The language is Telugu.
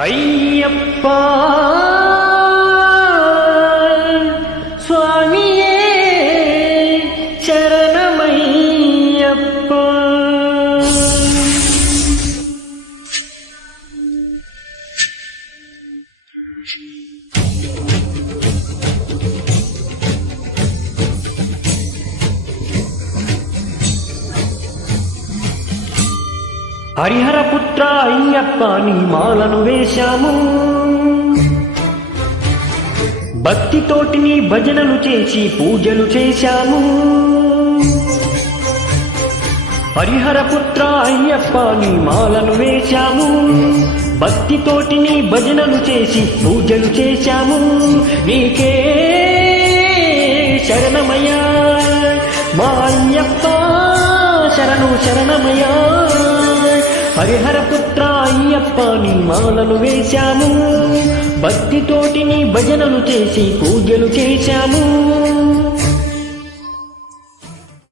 అయ్యప్ప స్వామియే శరణమయ్యప్ప. హరిహరపుత్ర అయ్యప్ప నీ మాలను వేశాము, భక్తితోటి నీ భజనలు చేసి పూజలు చేశాము. హరిహరపుత్ర అయ్యప్ప నీ మాలను వేశాము, భక్తితోటి నీ భజనలు చేసి పూజలు చేశాము. నీకే శరణమయ్యా మా అయ్యప్ప, శరణు శరణమయ్యా. హరిహరపుత్ర అయ్యప్ప నీ మాలను వేశాము, భక్తితోటి నీ భజనలు చేసి పూజలు చేశాము.